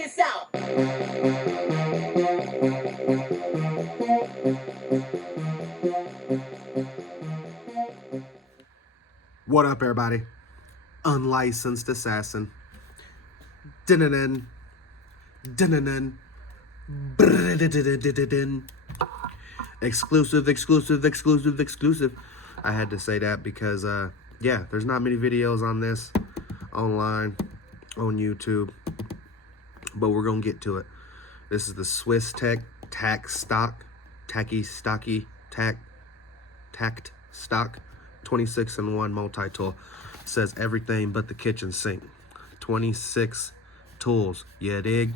this out. What up, everybody? Unlicensed assassin. Dun-dun-dun. Dun-dun-dun. Brrrr-dun-dun-dun-dun-dun. Exclusive. I had to say that because, yeah, there's not many videos on this online, on YouTube, but we're going to get to it. This is the SwissTech Tackstock, Tackstock 26-in-1 multi-tool. Says everything but the kitchen sink. 26 tools, you dig?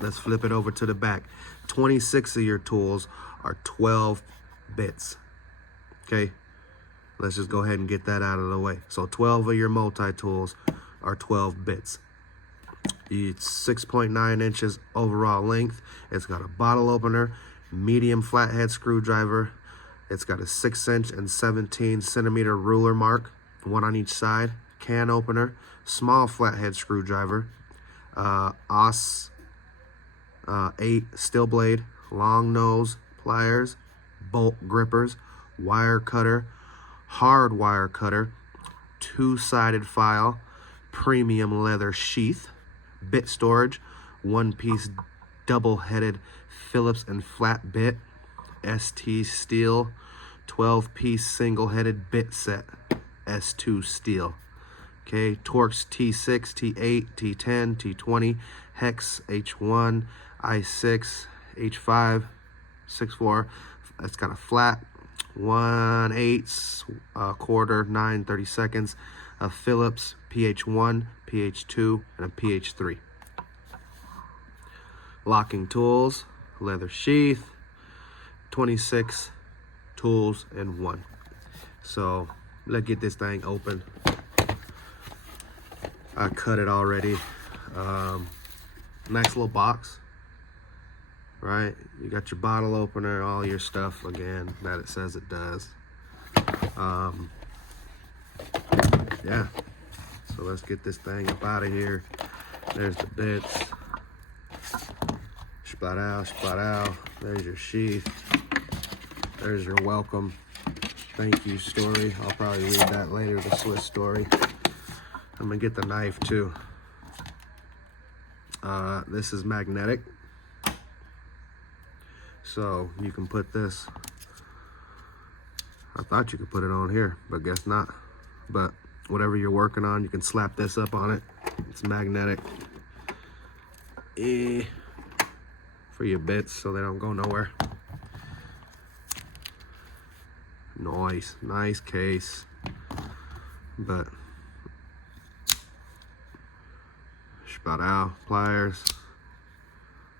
Let's flip it over to the back. 26 of your tools are 12 bits. Okay, let's just go ahead and get that out of the way. So 12 of your multi-tools are 12 bits. It's 6.9 inches overall length. It's got a bottle opener, medium flathead screwdriver. It's got a 6-inch and 17-centimeter ruler mark, one on each side. Can opener, small flathead screwdriver, AUS 8 steel blade, long nose pliers, bolt grippers, wire cutter, hard wire cutter, 2-sided file, premium leather sheath, bit storage, 1-piece double-headed Phillips and flat bit, ST steel, 12-piece single-headed bit set, S2 steel. Okay, Torx T6, T8, T10, T20, hex H1, I6, H5, 6/4. It's got a flat 1/8 quarter 9/32, a Phillips PH1, PH2, and a PH3. Locking tools, leather sheath, 26 tools in one. So let's get this thing open. I cut it already. Nice little box, right? You got your bottle opener, all your stuff again that it says it does. Yeah, so let's get this thing up out of here. There's the bits. Splat out. There's your sheath. There's your welcome, thank you story. I'll probably read that later, the Swiss story. I'm gonna get the knife too. This is magnetic, so you can put this, I thought you could put it on here, but guess not. But whatever you're working on, you can slap this up on it. It's magnetic. For your bits so they don't go nowhere. Nice case. But spat out pliers.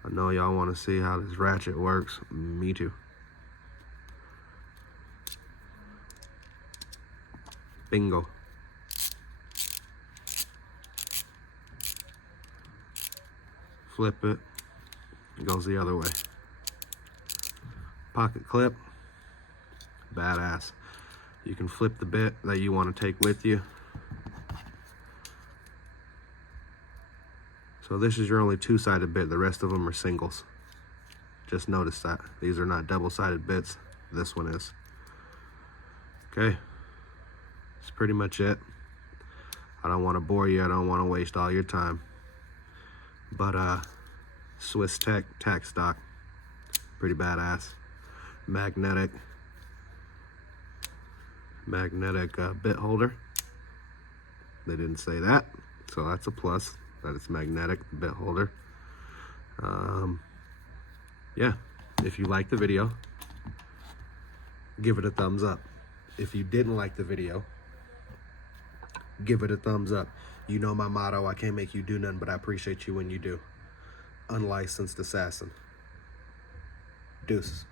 I know y'all want to see how this ratchet works. Me too. Bingo. Flip it. It goes the other way. Pocket clip. Badass. You can flip the bit that you want to take with you. So this is your only 2-sided bit. The rest of them are singles. Just notice that. These are not double-sided bits. This one is. Okay. That's pretty much it. I don't want to bore you. I don't want to waste all your time. But, SwissTech Tackstock. Pretty badass. Magnetic bit holder. They didn't say that, so that's a plus that it's magnetic bit holder. Yeah, if you like the video, give it a thumbs up. If you didn't like the video, give it a thumbs up. You know my motto, I can't make you do nothing, but I appreciate you when you do. Unlicensed assassin. Deuces.